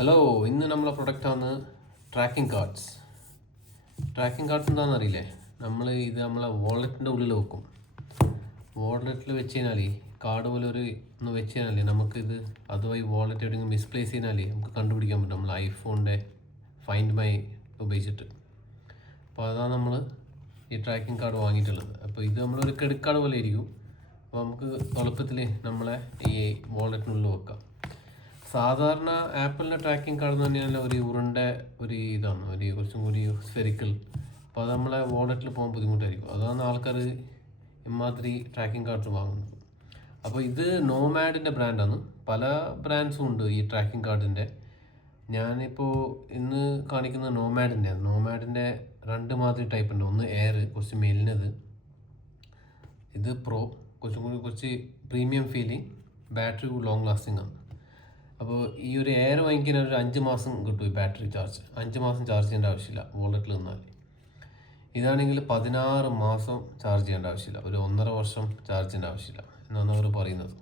Hello, ഇന്ന് നമ്മളെ പ്രൊഡക്റ്റാണ് ട്രാക്കിംഗ് കാർഡ്സ്. ട്രാക്കിംഗ് കാർഡ്സ് എന്താണെന്ന് അറിയില്ലേ? ഇത് നമ്മളെ വാളറ്റിൻ്റെ ഉള്ളിൽ വെക്കും. വാളറ്റിൽ വെച്ച് കഴിഞ്ഞാൽ കാർഡ് പോലെ ഒന്ന് വെച്ച് കഴിഞ്ഞാൽ നമുക്കിത് അതുവഴി വാളറ്റ് എവിടെയെങ്കിലും മിസ്പ്ലേസ് ചെയ്താൽ നമുക്ക് കണ്ടുപിടിക്കാൻ പറ്റും, നമ്മൾ ഐഫോണിൻ്റെ ഫൈൻഡ് മൈ ഉപയോഗിച്ചിട്ട്. അപ്പോൾ അതാണ് നമ്മൾ ഈ ട്രാക്കിംഗ് കാർഡ് വാങ്ങിയിട്ടുള്ളത്. അപ്പോൾ ഇത് നമ്മളൊരു ക്രെഡിറ്റ് കാർഡ് പോലെ ഇരിക്കും. അപ്പോൾ നമുക്ക് എളുപ്പത്തിൽ നമ്മളെ ഈ വാളറ്റിനുള്ളിൽ വെക്കാം. സാധാരണ ആപ്പിളിൻ്റെ ട്രാക്കിംഗ് കാർഡ് എന്ന് പറഞ്ഞാൽ ഇതാണ് കുറച്ചും കൂടി സ്ഫെറിക്കൽ. അപ്പോൾ അത് നമ്മളെ വാളറ്റിൽ പോകാൻ ബുദ്ധിമുട്ടായിരിക്കും. അതാണ് ആൾക്കാർ ഇമാതിരി ട്രാക്കിംഗ് കാർഡ്സ് വാങ്ങുന്നത്. അപ്പോൾ ഇത് നോമാഡിൻ്റെ ബ്രാൻഡാണ്. പല ബ്രാൻഡ്സും ഉണ്ട് ഈ ട്രാക്കിംഗ് കാർഡിൻ്റെ. ഞാനിപ്പോൾ ഇന്ന് കാണിക്കുന്നത് നോമാഡിൻ്റെ രണ്ട് മാതിരി ടൈപ്പ് ഉണ്ട്. ഒന്ന് എയർ, കുറച്ച് മെലിഞ്ഞത്. ഇത് പ്രോ, കുറച്ച് premium feeling, battery long lasting ആണ്. അപ്പോൾ ഈ ഒരു എയർ വാങ്ങിക്കാൻ ഒരു 5 മാസം കിട്ടും ഈ ബാറ്ററി ചാർജ്. 5 മാസം ചാർജ് ചെയ്യേണ്ട ആവശ്യമില്ല വാളറ്റിൽ നിന്നാൽ. ഇതാണെങ്കിൽ 16 മാസം ചാർജ് ചെയ്യേണ്ട ആവശ്യമില്ല, ഒരു 1.5 വർഷം ചാർജ് ചെയ്യേണ്ട ആവശ്യമില്ല എന്നാണ് അവർ പറയുന്നത്.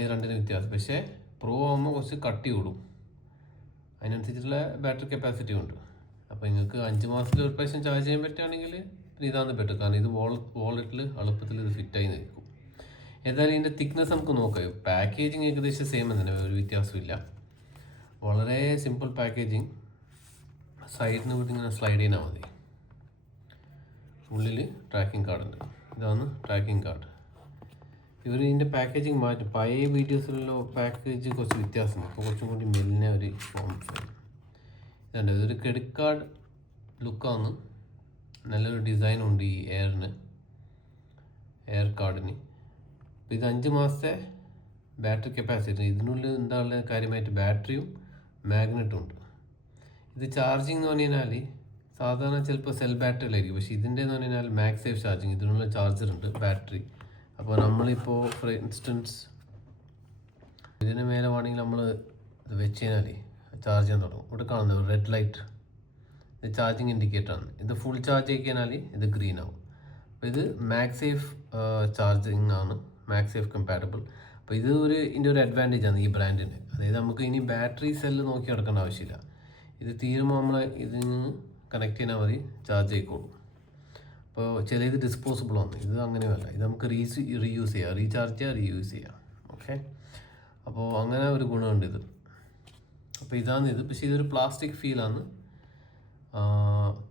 ഈ രണ്ടിന് വ്യത്യാസം. പക്ഷേ പ്രോ ആകുമ്പോൾ കുറച്ച് കട്ടി കൂടും, അതിനനുസരിച്ചുള്ള ബാറ്ററി കപ്പാസിറ്റി ഉണ്ട്. അപ്പോൾ നിങ്ങൾക്ക് 5 മാസത്തിൽ ഒരു പ്രാവശ്യം ചാർജ് ചെയ്യാൻ പറ്റുകയാണെങ്കിൽ ഇതാണ് ബെറ്റർ. കാരണം ഇത് വാളറ്റിൽ എളുപ്പത്തിൽ ഇത് ഫിറ്റായി നിൽക്കും. ഏതായാലും ഇതിൻ്റെ തിക്നെസ് നമുക്ക് നോക്കാം. പാക്കേജിങ് ഏകദേശം സെയിം തന്നെ, ഒരു വ്യത്യാസമില്ല. വളരെ സിമ്പിൾ പാക്കേജിങ്. സൈഡിന് വിട്ട് ഇങ്ങനെ സ്ലൈഡ് ചെയ്താൽ മതി. ഉള്ളിൽ ട്രാക്കിംഗ് കാർഡ് ഉണ്ട്. ഇതാണ് ട്രാക്കിംഗ് കാർഡ്. ഇവർ ഇതിൻ്റെ പാക്കേജിങ് മാറ്റും. പഴയ വീഡിയോസിലുള്ള പാക്കേജ് കുറച്ച് വ്യത്യാസമാണ്. അപ്പോൾ കുറച്ചും കൂടി മെല്ലിന ഒരു ഫോം. ഇതുണ്ട്, ഇതൊരു ക്രെഡിറ്റ് കാർഡ് ലുക്കാണ്. നല്ലൊരു ഡിസൈനുണ്ട് ഈ എയർ കാർഡിന്. അപ്പോൾ ഇത് 5 മാസത്തെ ബാറ്ററി കപ്പാസിറ്റി. ഇതിനുള്ളിൽ എന്താ ഉള്ളത്? കാര്യമായിട്ട് ബാറ്ററിയും മാഗ്നറ്റും ഉണ്ട്. ഇത് ചാർജിങ് എന്ന് പറഞ്ഞു കഴിഞ്ഞാൽ സാധാരണ ചിലപ്പോൾ സെൽ ബാറ്ററിയിലായിരിക്കും, പക്ഷേ ഇതിൻ്റെ എന്ന് പറഞ്ഞു കഴിഞ്ഞാൽ മാക്സ് സേഫ് ചാർജിങ്. ഇതിനുള്ള ചാർജർ ഉണ്ട്, ബാറ്ററി. അപ്പോൾ നമ്മളിപ്പോൾ ഫോർ ഇൻസ്റ്റൻസ് ഇതിന് മേലെ വേണമെങ്കിൽ നമ്മൾ ഇത് വെച്ച് കഴിഞ്ഞാൽ ചാർജ് ചെയ്യാൻ തുടങ്ങും. ഇവിടെ കാണുന്നത് റെഡ് ലൈറ്റ്, ഇത് ചാർജിങ് ഇൻഡിക്കേറ്ററാണ്. ഇത് ഫുൾ ചാർജ് ആക്കി കഴിഞ്ഞാൽ ഇത് ഗ്രീൻ ആവും. അപ്പോൾ ഇത് മാക്സ് സേഫ് ചാർജിങ് ആണ്, മാക്സ് സേഫ് കമ്പാറ്റബിൾ. അപ്പോൾ ഇതിൻ്റെ ഒരു അഡ്വാൻറ്റേജ് ആണ് ഈ ബ്രാൻഡിന്. അതായത് നമുക്ക് ഇനി ബാറ്ററി സെല്ല് നോക്കി നടക്കേണ്ട ആവശ്യമില്ല. ഇത് തീരുമ്പോൾ നമ്മൾ ഇതിന് കണക്ട് ചെയ്താൽ മതി, ചാർജ് ആയിക്കോളും. അപ്പോൾ ഇത് ഡിസ്പോസിബിൾ ആണ്. ഇത് അങ്ങനെയല്ല, ഇത് നമുക്ക് റീയൂസ് ചെയ്യാം, റീചാർജ് ചെയ്യുക, റീയൂസ് ചെയ്യാം. ഓക്കെ, അപ്പോൾ അങ്ങനെ ഒരു ഗുണമുണ്ട് ഇത്. അപ്പോൾ ഇതാണ് ഇത്. പക്ഷേ ഇതൊരു പ്ലാസ്റ്റിക് ഫീലാണ്.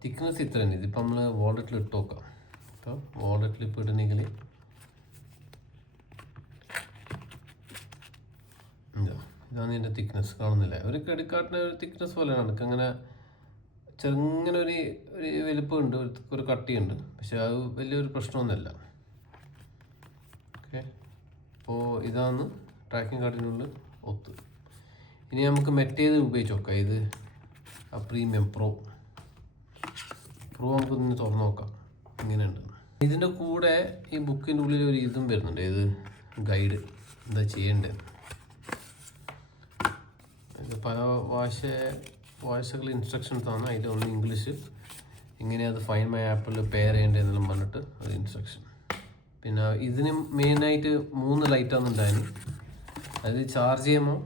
തിക്നെസ് ഇത്ര തന്നെ. ഇതിപ്പോൾ നമ്മൾ വാളറ്റിൽ ഇട്ട് നോക്കാം. അപ്പോൾ വാളറ്റിൽ ഇപ്പോൾ ഇടണമെങ്കിൽ ഇതാണ് ഇതിൻ്റെ തിക്നെസ്. കാണുന്നില്ല? ഒരു ക്രെഡിറ്റ് കാർഡിൻ്റെ ഒരു തിക്നെസ് പോലെയാണ്. എനിക്ക് അങ്ങനെ ചെറുങ്ങനെ ഒരു വലുപ്പമുണ്ട്, ഒരു കട്ടിയുണ്ട്. പക്ഷെ അത് വലിയൊരു പ്രശ്നമൊന്നുമല്ല. ഓക്കെ, അപ്പോൾ ഇതാണ് ട്രാക്കിംഗ് കാർഡിനുള്ളിൽ ഒത്ത്. ഇനി നമുക്ക് മറ്റേത് ഉപയോഗിച്ച് നോക്കാം. ഇത് പ്രീമിയം പ്രോ നമുക്ക് ഇന്ന് തുറന്ന് നോക്കാം ഇങ്ങനെയുണ്ട്. ഇതിൻ്റെ കൂടെ ഈ ബുക്കിൻ്റെ ഉള്ളിൽ ഒരു ഇതും വരുന്നുണ്ട്. ഇത് ഗൈഡ്, എന്താ ചെയ്യേണ്ടത്. ഇത് പല ഭാഷകൾ ഇൻസ്ട്രക്ഷൻസ് ആണ്. അതിലൊന്ന് ഇംഗ്ലീഷ്, ഇങ്ങനെ അത് ഫൈൻഡ് മൈ ആപ്പിൽ പെയർ ചെയ്യേണ്ടതെന്നെല്ലാം പറഞ്ഞിട്ട് ഒരു ഇൻസ്ട്രക്ഷൻ. പിന്നെ ഇതിന് മെയിനായിട്ട് 3 ലൈറ്റാണ് ഉണ്ടായിരുന്നു. അത് ചാർജ് ചെയ്യുമ്പോൾ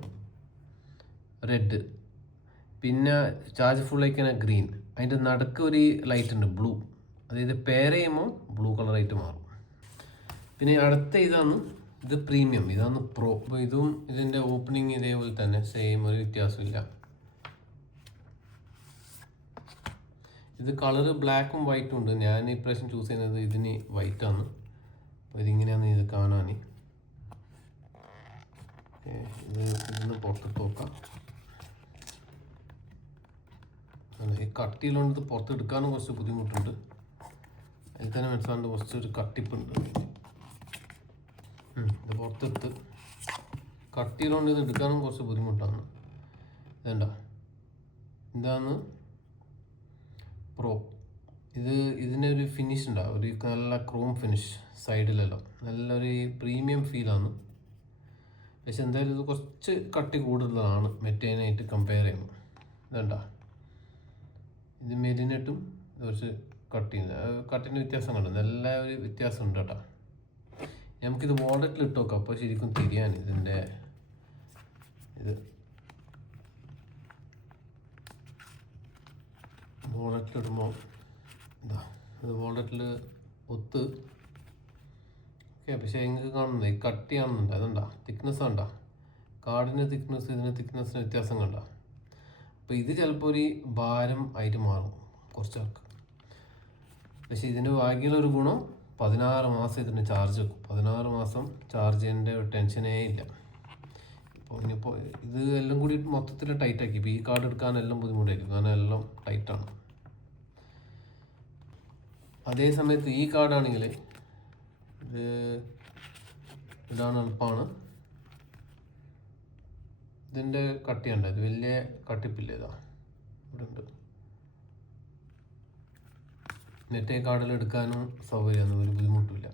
റെഡ്, പിന്നെ ചാർജ് ഫുൾ ആയിക്കഴിഞ്ഞാൽ ഗ്രീൻ. അതിൻ്റെ നടുക്ക് ഒരു ലൈറ്റ് ഉണ്ട് ബ്ലൂ. അതായത് പെയർ ചെയ്യുമ്പോൾ ബ്ലൂ കളറായിട്ട് മാറും. പിന്നെ അടുത്ത ഇത് പ്രീമിയം, ഇതാണ് പ്രോ. അപ്പോൾ ഇതിൻ്റെ ഓപ്പണിങ് ഇതേപോലെ തന്നെ സെയിം, ഒരു വ്യത്യാസമില്ല. ഇത് കളറ് ബ്ലാക്കും വൈറ്റും ഉണ്ട്. ഞാൻ ഇപ്രാവശ്യം ചൂസ് ചെയ്യുന്നത് ഇതിന് വൈറ്റാണ്. അപ്പോൾ ഇതിങ്ങനെയാണ് ഇത് കാണാൻ. ഇതിന്ന് പുറത്തിട്ട് നോക്കാം. ഈ കട്ടിയിലുണ്ട്, ഇത് പുറത്തെടുക്കാനും കുറച്ച് ബുദ്ധിമുട്ടുണ്ട്. അതിൽ തന്നെ മനസ്സിലാണ്ട് കുറച്ചൊരു കട്ടിപ്പുണ്ട്. ഇത് പുറത്തെടുത്ത് കട്ടിയിലുണ്ട്, ഇത് എടുക്കാനും കുറച്ച് ബുദ്ധിമുട്ടാണ്. ഇതാണ് പ്രോ. ഇതിൻ്റെ ഒരു ഫിനിഷ് ഉണ്ടാവും, ഒരു നല്ല ക്രോം ഫിനിഷ് സൈഡിലെല്ലാം. നല്ലൊരു പ്രീമിയം ഫീലാണ്. പക്ഷെ എന്തായാലും ഇത് കുറച്ച് കട്ടി കൂടുതലാണ് മറ്റേനായിട്ട് കമ്പയർ ചെയ്യുമ്പോൾ. ഇത് മെലിനിട്ടും കുറച്ച് കട്ടിൻ്റെ വ്യത്യാസം കണ്ടു, നല്ല ഒരു വ്യത്യാസം ഉണ്ട് കേട്ടോ. നമുക്കിത് വാളറ്റിൽ ഇട്ട് നോക്കാം. അപ്പോൾ ശരിക്കും തിരിയാൻ ഇത് വാളറ്റിലിടുമ്പോൾ ഇതാ ഇത് വാളറ്റിൽ ഒത്ത് ഓക്കെ. പക്ഷേ നിങ്ങൾക്ക് കാണുന്നത് ഈ കട്ടി കാണുന്നുണ്ട്, അതുണ്ടാ തിക്നെസ് കണ്ടാ, കാർഡിൻ്റെ തിക്നെസ് ഇതിൻ്റെ തിക്നെസ്സിന് വ്യത്യാസം കണ്ട. അപ്പോൾ ഇത് ചിലപ്പോൾ ഒരു ഭാരം ആയിട്ട് മാറും കുറച്ചാൾക്ക്. പക്ഷേ ഇതിൻ്റെ ഭാഗ്യമുള്ളൊരു ഗുണം 16 മാസം ഇതിന് ചാർജ് വെക്കും. 16 മാസം ചാർജ് ചെയ്യേണ്ട ഒരു ടെൻഷനേ ഇല്ല. അപ്പോൾ ഇനിയിപ്പോൾ ഇത് എല്ലാം കൂടി മൊത്തത്തിൽ ടൈറ്റാക്കി. ഇപ്പോൾ ഈ കാർഡ് എടുക്കാനെല്ലാം ബുദ്ധിമുട്ടായിരിക്കും, കാരണം എല്ലാം ടൈറ്റാണ്. അതേ സമയത്ത് ഈ കാർഡാണെങ്കിൽ ഇത് ഇടാൻ എളുപ്പമാണ്. ഇതിൻ്റെ കട്ടിയുണ്ട്, ഇത് വലിയ കട്ടിപ്പില്ല, ഇതാ ഇവിടെ ഉണ്ട്. നെറ്റേ കാർഡിൽ എടുക്കാനും സൗകര്യമാണ്, ഒരു ബുദ്ധിമുട്ടില്ല.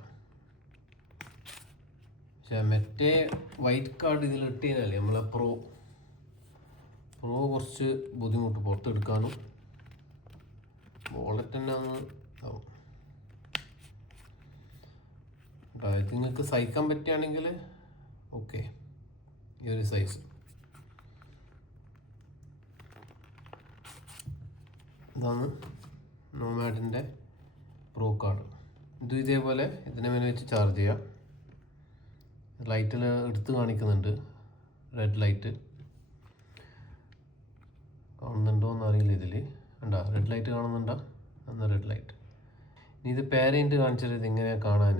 പക്ഷേ മറ്റേ വൈറ്റ് കാർഡ് ഇതിൽ ഇട്ട് കഴിഞ്ഞാൽ നമ്മളെ പ്രോ കുറച്ച് ബുദ്ധിമുട്ട് പുറത്തെടുക്കാനും. വാളറ്റ് തന്നെ അങ്ങ് ആവും. ഇത് നിങ്ങൾക്ക് സഹിക്കാൻ പറ്റുകയാണെങ്കിൽ ഓക്കെ. ഈ ഒരു സൈസ് ഇതാണ് നോമാഡിൻ്റെ പ്രോ കാർഡ്. ഇത് ഇതേപോലെ ഇതിനെ മേലെ വെച്ച് ചാർജ് ചെയ്യാം. ലൈറ്റിൽ എടുത്ത് കാണിക്കുന്നുണ്ട്, റെഡ് ലൈറ്റ് കാണുന്നുണ്ടോ എന്നറിയില്ല. ഇതിൽ ഉണ്ടോ റെഡ് ലൈറ്റ് കാണുന്നുണ്ടോ? അന്ന് റെഡ് ലൈറ്റ്. ഇനി ഇത് പേരൻറ്റ് കാണിച്ചിട്ട് ഇതെങ്ങനെയാണ് കാണാൻ.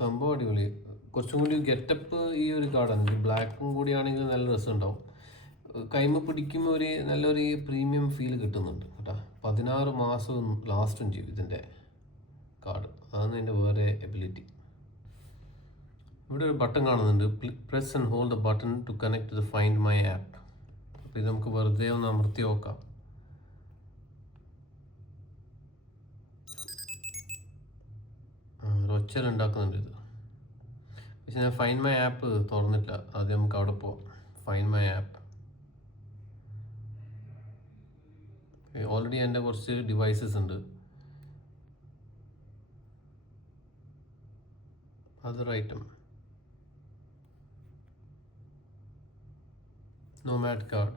സംഭവം അടിപൊളി, കുറച്ചും കൂടി ഗെറ്റപ്പ് ഈ ഒരു കാർഡാണ്. ഇത് ബ്ലാക്കും കൂടി ആണെങ്കിൽ നല്ല രസമുണ്ടാവും. കൈമ പിടിക്കുമ്പോൾ ഒരു നല്ലൊരു പ്രീമിയം ഫീൽ കിട്ടുന്നുണ്ട് കേട്ടോ. 16 മാസം ലാസ്റ്റും ചെയ്യും ഇതിൻ്റെ കാർഡ്, അതാണ് ഇതിൻ്റെ വേറെ എബിലിറ്റി. ഇവിടെ ഒരു ബട്ടൺ കാണുന്നുണ്ട്, press and hold the button to connect the find my app. അപ്പോൾ ഇത് നമുക്ക് വെറുതെ ഒന്ന് അമർത്തി നോക്കാം. ഒരു ഒച്ചൽ ഉണ്ടാക്കുന്നുണ്ട് ഇത്. പക്ഷെ ഞാൻ ഫൈൻഡ് മൈ ആപ്പ് തുറന്നിട്ടില്ല, ആദ്യം നമുക്ക് അവിടെ പോവാം. ഫൈൻഡ് മൈ ആപ്പ് ഓൾറെഡി എൻ്റെ കുറച്ച് ഡിവൈസസ് ഉണ്ട്. Other item Nomad card.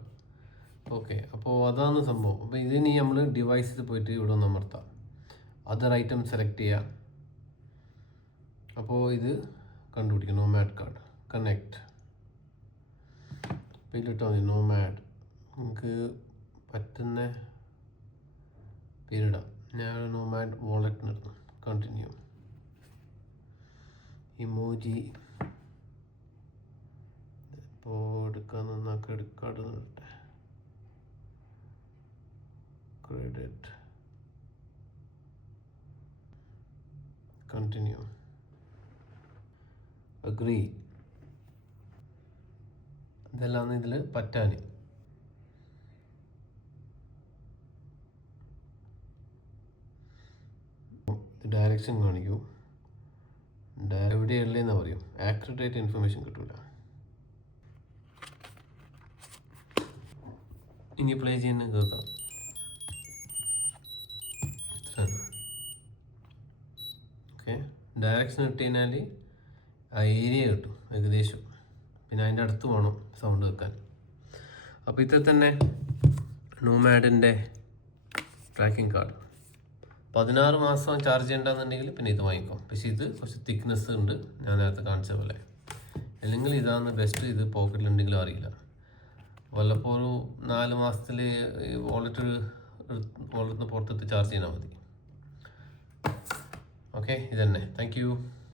Okay, അപ്പോൾ അതാണ് സംഭവം. അപ്പോൾ ഇതിന് നമ്മൾ ഡിവൈസിൽ പോയിട്ട് ഇവിടെ ഒന്ന് അമർത്താം, അതർ ഐറ്റം സെലക്ട് ചെയ്യാം. അപ്പോൾ ഇത് കണ്ടുപിടിക്കും, നോമാഡ് കാർഡ് കണക്ട്. അപ്പോൾ ഇതിലിട്ടോ മതി നോമാഡ്, നമുക്ക് പറ്റുന്ന പേരിടാം. ഞാൻ നോമാഡ് വാളറ്റിനിടുന്നു. കണ്ടിന്യൂ. ഇമോജി ഇപ്പോൾ എടുക്കാൻ നിന്നാൽ ക്രെഡിറ്റ് കാർഡ് നിട്ടെ, ക്രെഡിറ്റ് കണ്ടിന്യൂ അഗ്രി. ഇതെല്ലാം ഇതിൽ പറ്റാൻ. ഡയറക്ഷൻ കാണിക്കൂ, എവിടെയല്ലേന്നാ പറയും, ആക്യുറേറ്റ് ആയിട്ട് ഇൻഫർമേഷൻ കിട്ടൂല. ഇനി പ്ലേ ചെയ്യുന്ന കേൾക്കാം. ഓക്കെ, ഡയറക്ഷൻ ഇട്ട് കഴിഞ്ഞാൽ ആ ഏരിയ കിട്ടും ഏകദേശം, പിന്നെ അതിൻ്റെ അടുത്ത് വേണം സൗണ്ട് വെക്കാൻ. അപ്പോൾ ഇത്ര തന്നെ നോമാഡിൻ്റെ ട്രാക്കിംഗ് കാർഡ്. 16 മാസം ചാർജ് ചെയ്യണ്ടെന്നുണ്ടെങ്കിൽ പിന്നെ ഇത് വാങ്ങിക്കാം. പക്ഷേ ഇത് കുറച്ച് തിക്നെസ് ഉണ്ട്, ഞാൻ നേരത്തെ കാണിച്ച പോലെ. അല്ലെങ്കിൽ ഇതാണ് ബെസ്റ്റ്. ഇത് പോക്കറ്റിലുണ്ടെങ്കിലും അറിയില്ല. വല്ലപ്പോഴും 4 മാസത്തിൽ വാളറ്റിന് പുറത്തെടുത്ത് ചാർജ് ചെയ്താൽ മതി. ഓക്കെ, ഇതന്നെ. Thank you.